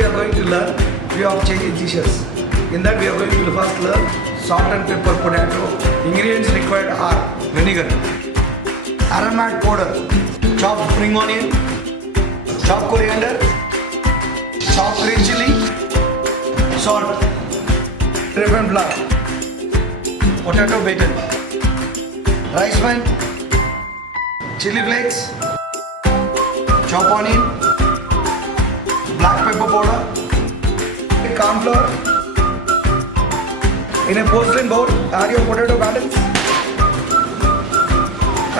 we are going to learn few of Chinese dishes. In that we are going to first learn salt and pepper potato. Ingredients required are vinegar, aromat powder, chopped spring onion, chopped coriander, chopped green chili, salt, refined flour, potato baton, rice wine, chili flakes, chopped onion, black pepper powder, corn flour. In a porcelain bowl, add your potato batons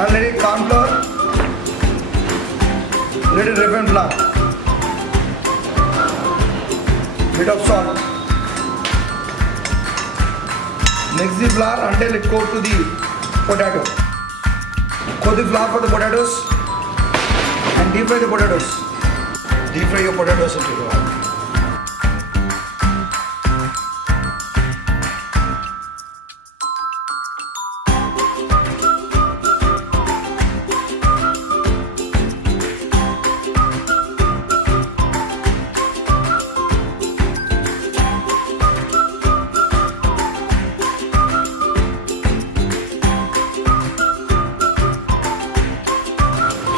and let it corn flour, let it refined flour, bit of salt. Mix the flour until it coats to the potato. Coat the flour for the potatoes and deep fry the potatoes. Deep fry your potatoes into the oil.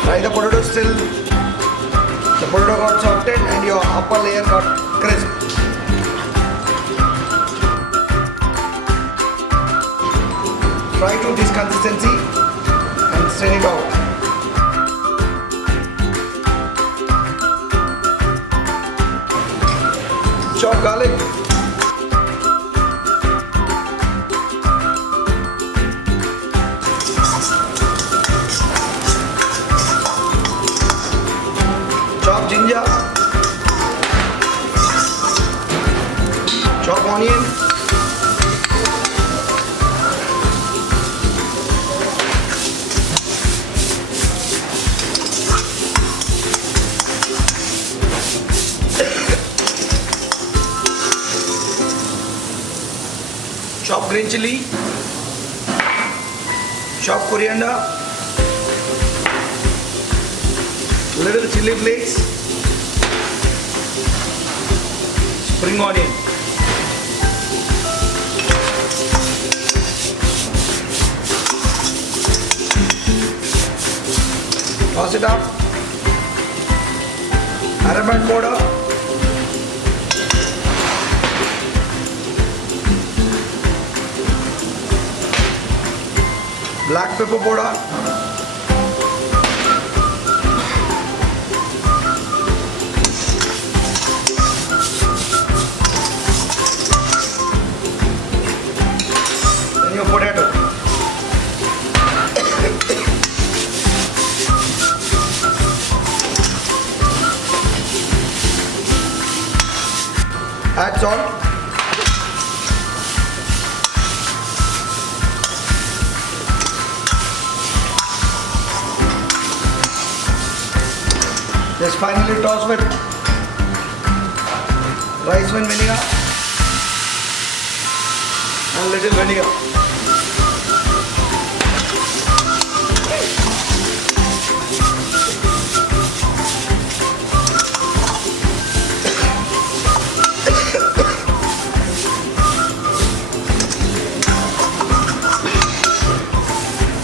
Fry the potatoes till the potato got softened and your upper layer got crisp. Fry to this consistency and strain it out. Chop garlic. Chop ginger, chop onion, chop green chili, chop coriander, little chili flakes, spring onion. Toss it up. Aromat powder. Black pepper powder. Potato. Add salt. Just finally toss with rice wine vinegar and little vinegar.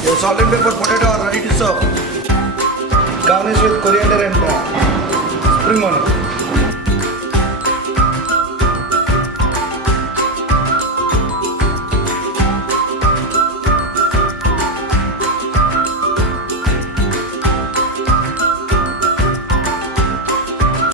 Your salt and pepper potato are ready to serve. Garnish with coriander and spring onion.